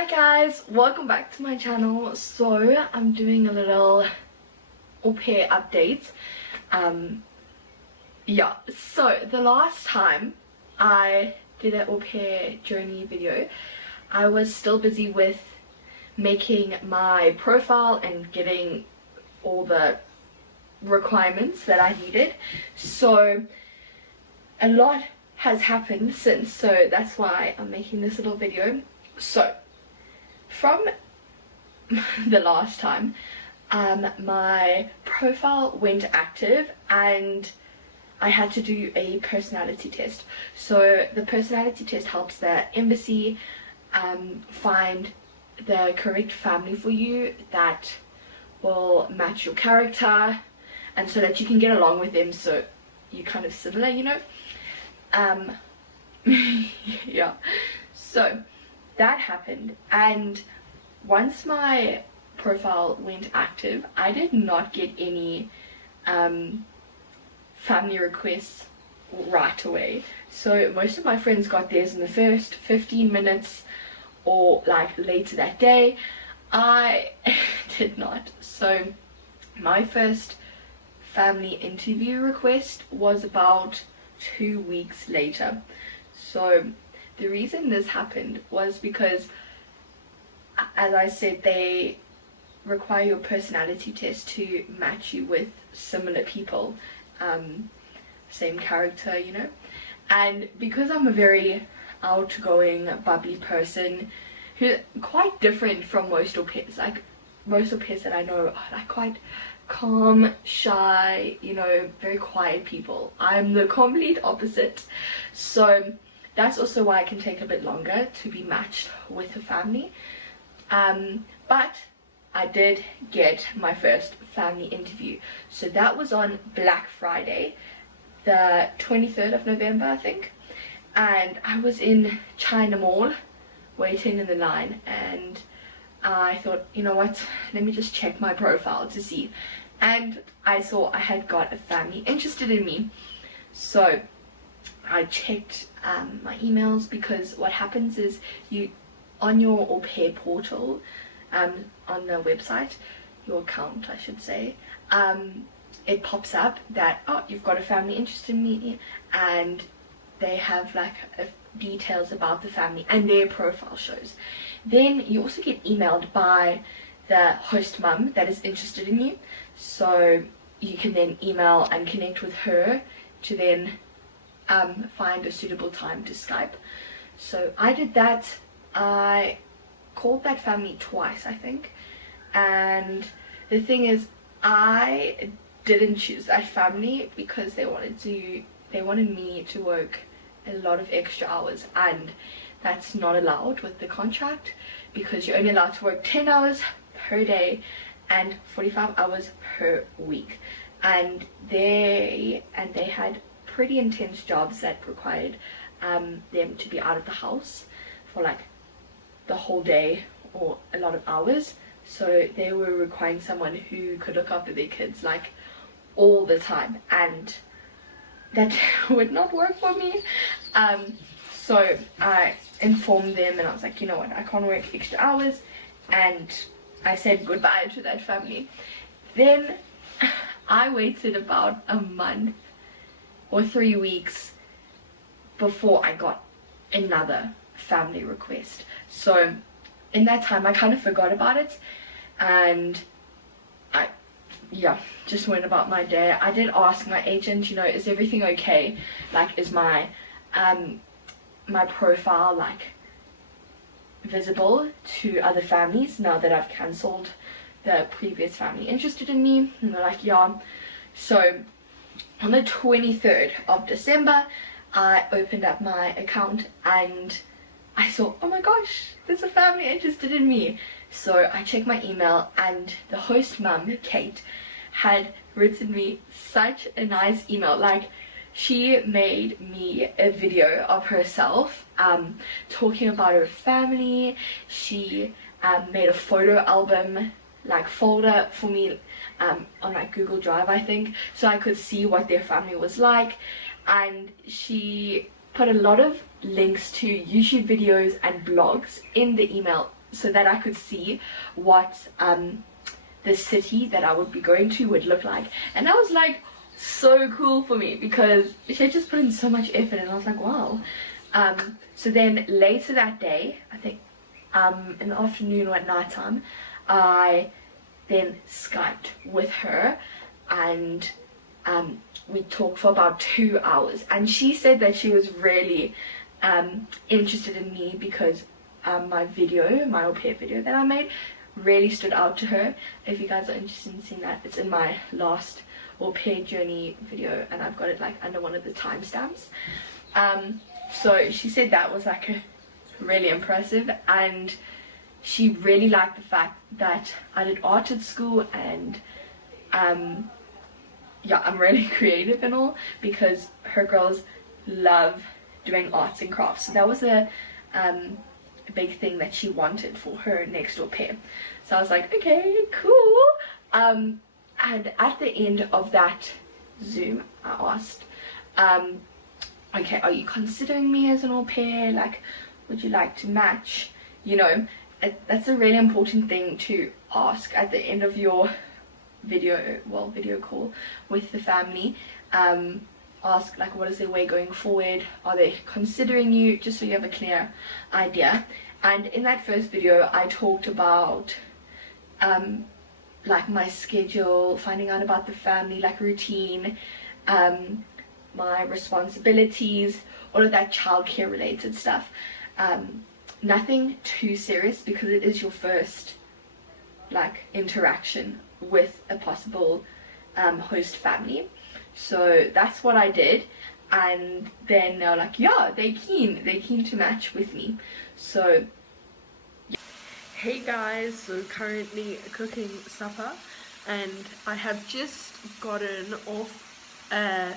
Hi guys, welcome back to my channel. So I'm doing a little au pair update. Yeah, so the last time I did an au pair journey video, I was still busy with making my profile and getting all the requirements that I needed. So a lot has happened since, so that's why I'm making this little video. So from the last time, my profile went active and I had to do a personality test. So the personality test helps the embassy find the correct family for you that will match your character, and so that you can get along with them, so you're kind of similar, you know. Yeah, so that happened, and once my profile went active, I did not get any family requests right away. So most of my friends got theirs in the first 15 minutes or like later that day. I did not. So my first family interview request was about 2 weeks later. So the reason this happened was because, as I said, they require your personality test to match you with similar people, same character, you know. And because I'm a very outgoing, bubbly person who's quite different from most au pairs, like most au pairs that I know are like quite calm, shy, you know, very quiet people. I'm the complete opposite. So that's also why it can take a bit longer to be matched with a family. But I did get my first family interview. So that was on Black Friday, the 23rd of November, I think. And I was in China Mall waiting in the line, and I thought, you know what, let me just check my profile to see. And I saw I had got a family interested in me. So I checked my emails, because what happens is you, on your au pair portal, on the website, your account I should say, it pops up that, oh, you've got a family interested in me, and they have like details about the family and their profile shows. Then you also get emailed by the host mum that is interested in you, so you can then email and connect with her to then find a suitable time to Skype. So I did that. I called that family twice, I think, and the thing is, I didn't choose that family because they wanted me to work a lot of extra hours, and that's not allowed with the contract, because you're only allowed to work 10 hours per day and 45 hours per week. And they had pretty intense jobs that required them to be out of the house for like the whole day or a lot of hours. So they were requiring someone who could look after their kids like all the time, and that would not work for me. So I informed them, and I was like, you know what, I can't work extra hours, and I said goodbye to that family. Then I waited about a month or 3 weeks before I got another family request. So in that time I kind of forgot about it, and I just went about my day. I did ask my agent, you know, is everything okay, like is my my profile like visible to other families now that I've cancelled the previous family interested in me, and they're like, yeah. So on the 23rd of December I opened up my account and I saw, oh my gosh, there's a family interested in me. So I checked my email, and the host mum, Kate, had written me such a nice email. Like, she made me a video of herself talking about her family. She made a photo album like folder for me on like Google Drive, I think, so I could see what their family was like. And she put a lot of links to YouTube videos and blogs in the email so that I could see what the city that I would be going to would look like. And that was like so cool for me because she had just put in so much effort, and I was like, wow. So then later that day, I think in the afternoon or at night time, I then Skyped with her, and we talked for about 2 hours, and she said that she was really interested in me because my Aupair video that I made really stood out to her. If you guys are interested in seeing that, it's in my last Aupair journey video, and I've got it like under one of the timestamps. So she said that was like really impressive, and she really liked the fact that I did art at school, and yeah, I'm really creative and all, because her girls love doing arts and crafts. So that was a big thing that she wanted for her next au pair. So I was like, okay, cool. And at the end of that Zoom, I asked, okay, are you considering me as an au pair? Like, would you like to match? You know, that's a really important thing to ask at the end of your video call with the family. Ask like, what is their way going forward? Are they considering you? Just so you have a clear idea. And in that first video, I talked about like my schedule, finding out about the family, like routine, my responsibilities, all of that childcare related stuff. Nothing too serious, because it is your first like interaction with a possible host family. So that's what I did, and then they were like, yeah, they're keen to match with me. So hey guys, so currently cooking supper, and I have just gotten off a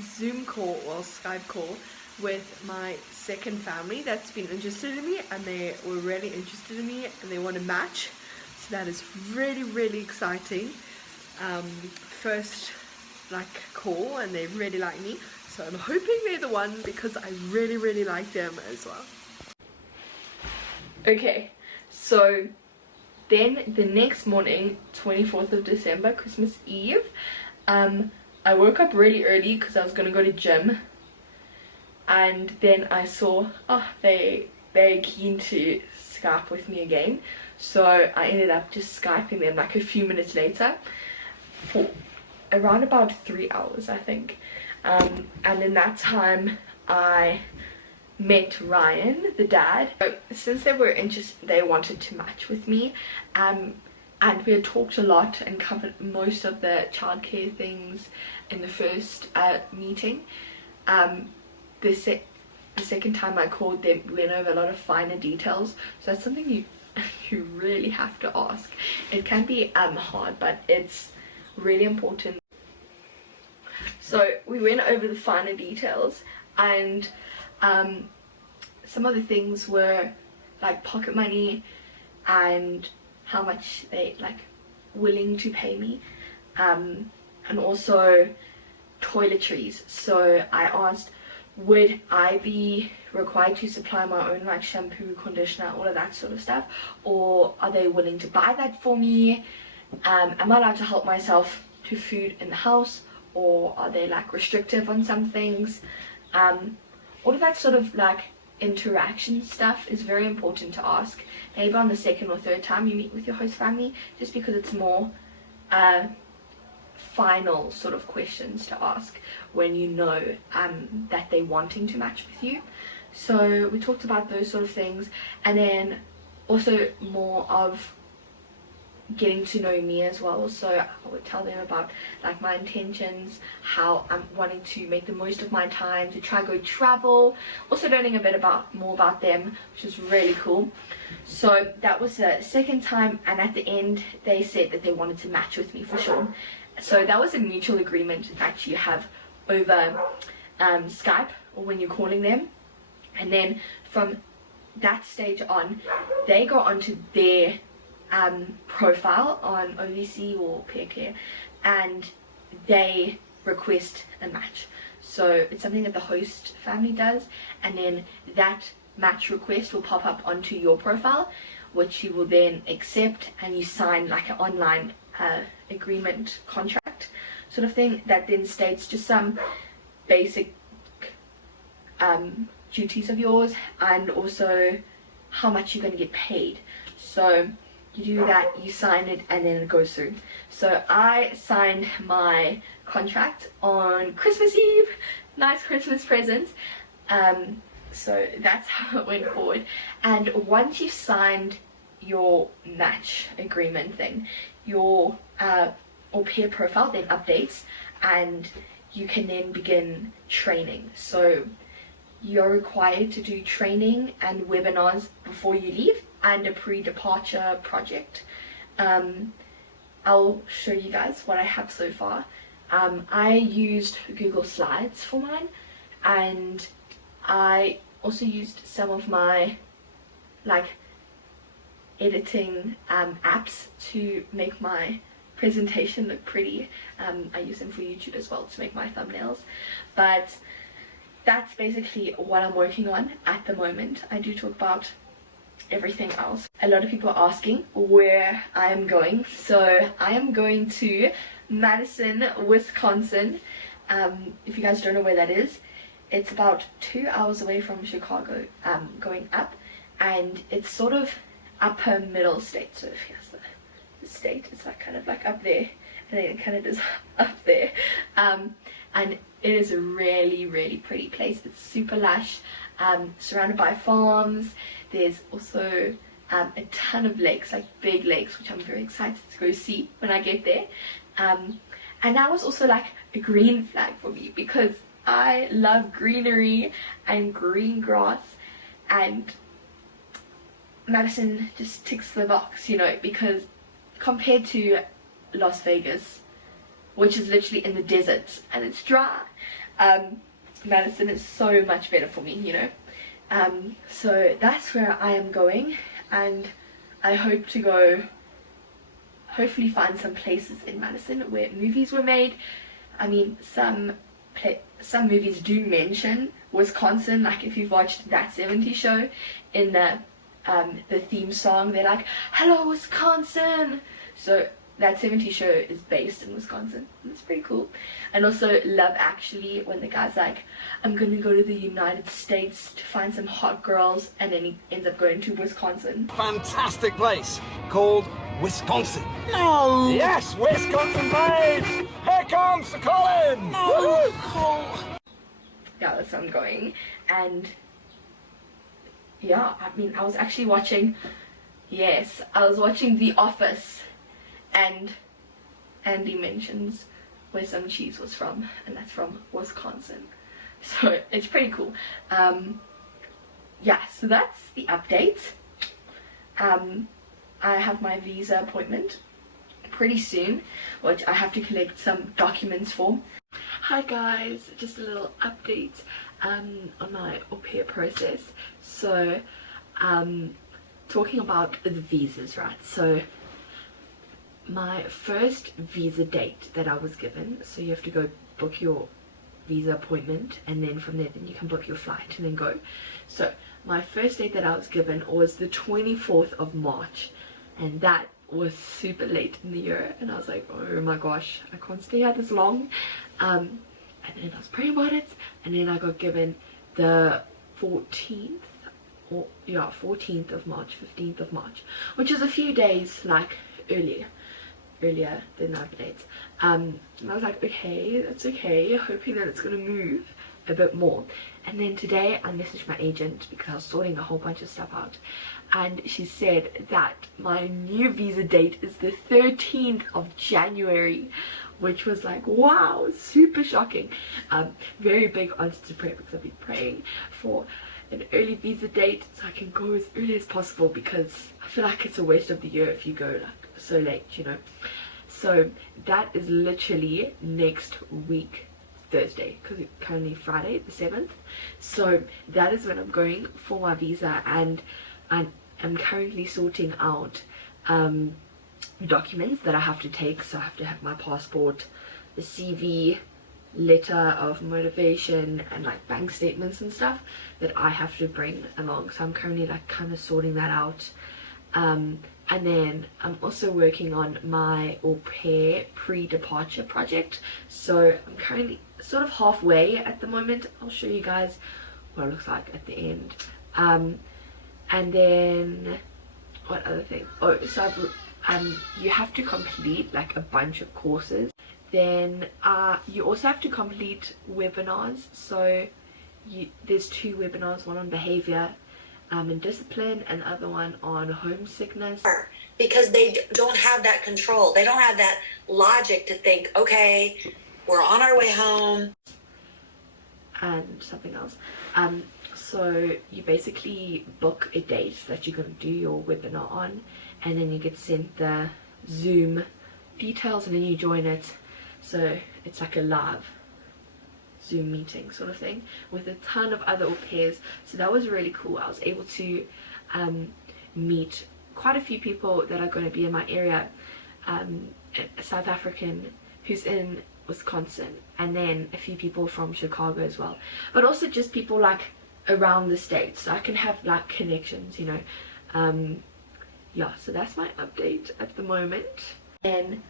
Zoom call or Skype call with my second family that's been interested in me, and they were really interested in me and they want to match. So that is really exciting. First like call, and they really like me, so I'm hoping they're the one, because I really like them as well. okay, so then the next morning, 24th of December, Christmas Eve, I woke up really early because I was gonna go to gym, and then I saw, oh, they're keen to Skype with me again. So I ended up just Skyping them like a few minutes later for around about 3 hours, I think. And in that time I met Ryan, the dad. So since they were interested, they wanted to match with me, and we had talked a lot and covered most of the childcare things in the first meeting. The second time I called them, we went over a lot of finer details. So that's something you really have to ask. It can be hard, but it's really important. So we went over the finer details, and some of the things were like pocket money and how much they like willing to pay me, and also toiletries. So I asked, would I be required to supply my own like shampoo, conditioner, all of that sort of stuff, or are they willing to buy that for me? Am I allowed to help myself to food in the house, or are they like restrictive on some things? All of that sort of like interaction stuff is very important to ask, maybe on the second or third time you meet with your host family, just because it's more final sort of questions to ask when you know that they're wanting to match with you. So we talked about those sort of things, and then also more of getting to know me as well. So I would tell them about like my intentions, how I'm wanting to make the most of my time to try go travel, also learning a bit more about them, which is really cool. So that was the second time, and at the end they said that they wanted to match with me for sure. So that was a mutual agreement that you have over Skype or when you're calling them, and then from that stage on they go onto their profile on OVC or PeerCare, and they request a match. So it's something that the host family does, and then that match request will pop up onto your profile, which you will then accept, and you sign like an online agreement contract sort of thing that then states just some basic duties of yours, and also how much you're going to get paid. So you do that, you sign it, and then it goes through. So I signed my contract on Christmas Eve. Nice Christmas presents. So that's how it went forward. And once you've signed your match agreement thing, your Aupair profile then updates, and you can then begin training. So you're required to do training and webinars before you leave, and a pre-departure project. I'll show you guys what I have so far. I used Google Slides for mine, and I also used some of my like editing apps to make my presentation look pretty. I use them for YouTube as well to make my thumbnails, but that's basically what I'm working on at the moment. I do talk about everything else. A lot of people are asking where I am going. So I am going to Madison, Wisconsin. If you guys don't know where that is, it's about 2 hours away from Chicago, going up, and it's sort of upper middle state. So if here's the state, it's like kind of like up there, and then it kind of is up there. And it is a really, really pretty place. It's super lush, surrounded by farms. There's also a ton of lakes, like big lakes, which I'm very excited to go see when I get there. And that was also like a green flag for me, because I love greenery and green grass, and Madison just ticks the box, you know, because compared to Las Vegas, which is literally in the desert and it's dry, Madison is so much better for me, you know. So that's where I am going, and I hope to go, hopefully find some places in Madison where movies were made. I mean, some movies do mention Wisconsin, like if you've watched That 70s Show, in the theme song, they're like, "Hello Wisconsin!" So That 70s Show is based in Wisconsin. That's pretty cool. And also Love Actually, when the guy's like, "I'm gonna go to the United States to find some hot girls," and then he ends up going to Wisconsin. Fantastic place called Wisconsin. No! Yes, Wisconsin babes! Here comes the Colin! No! Yeah, that's where I'm going. And yeah, I mean, I was actually watching, yes, I was watching The Office, and Andy mentions where some cheese was from, and that's from Wisconsin. So it's pretty cool. Yeah, so that's the update. I have my visa appointment pretty soon, which I have to collect some documents for. Hi guys, just a little update on my Aupair process. So talking about the visas, right? So my first visa date that I was given, so you have to go book your visa appointment, and then from there then you can book your flight and then go. So my first date that I was given was the 24th of March, and that was super late in the year, and I was like, oh my gosh, I can't stay out this long. And then I was praying about it, and then I got given the 14th, or yeah, 14th of March, 15th of March, which is a few days like earlier than the other dates. And I was like, okay, that's okay, hoping that it's gonna move a bit more. And then today I messaged my agent because I was sorting a whole bunch of stuff out, and she said that my new visa date is the 13th of January, which was like, wow, super shocking. Very big answer to prayer, because I've been praying for an early visa date so I can go as early as possible, because I feel like it's a waste of the year if you go like so late, you know. So that is literally next week, Thursday, because it's currently Friday the 7th. So that is when I'm going for my visa, and I'm currently sorting out documents that I have to take. So I have to have my passport, the CV, letter of motivation and like bank statements and stuff that I have to bring along. So I'm currently like kind of sorting that out. And then I'm also working on my au pair pre-departure project. So I'm currently sort of halfway at the moment. I'll show you guys what it looks like at the end. And then what other thing? Oh, so you have to complete like a bunch of courses. Then you also have to complete webinars. So there's 2 webinars, one on behavior and discipline, and the other one on homesickness. Because they don't have that control. They don't have that logic to think, okay, we're on our way home. And something else. So you basically book a date that you're going to do your webinar on, and then you get sent the Zoom details and then you join it. So it's like a live Zoom meeting sort of thing with a ton of other au pairs. So that was really cool. I was able to meet quite a few people that are going to be in my area. A South African who's in Wisconsin, and then a few people from Chicago as well, but also just people like around the states, so I can have like connections, you know. Yeah, so that's my update at the moment, and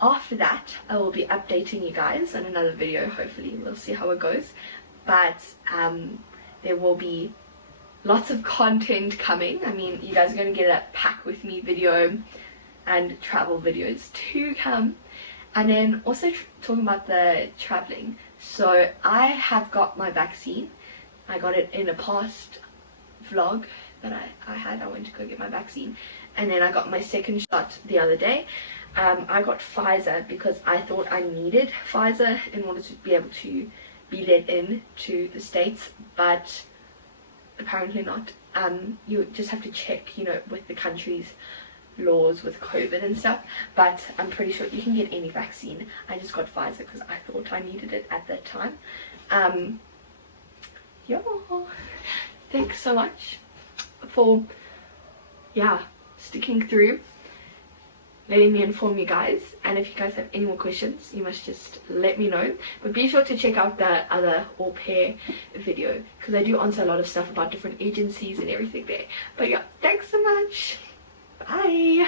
after that I will be updating you guys on another video. Hopefully we'll see how it goes, but there will be lots of content coming. I mean, you guys are going to get a pack with me video and travel videos to come. And then also talking about the traveling, so I have got my vaccine. I got it in a past vlog that I had. I went to go get my vaccine, and then I got my second shot the other day. I got Pfizer because I thought I needed Pfizer in order to be able to be let in to the States, but apparently not. You just have to check, you know, with the country's laws with COVID and stuff, but I'm pretty sure you can get any vaccine. I just got Pfizer because I thought I needed it at that time. Yeah, thanks so much for sticking through, letting me inform you guys, and if you guys have any more questions you must just let me know. But be sure to check out the other au pair video because I do answer a lot of stuff about different agencies and everything there. But yeah, thanks so much. Bye.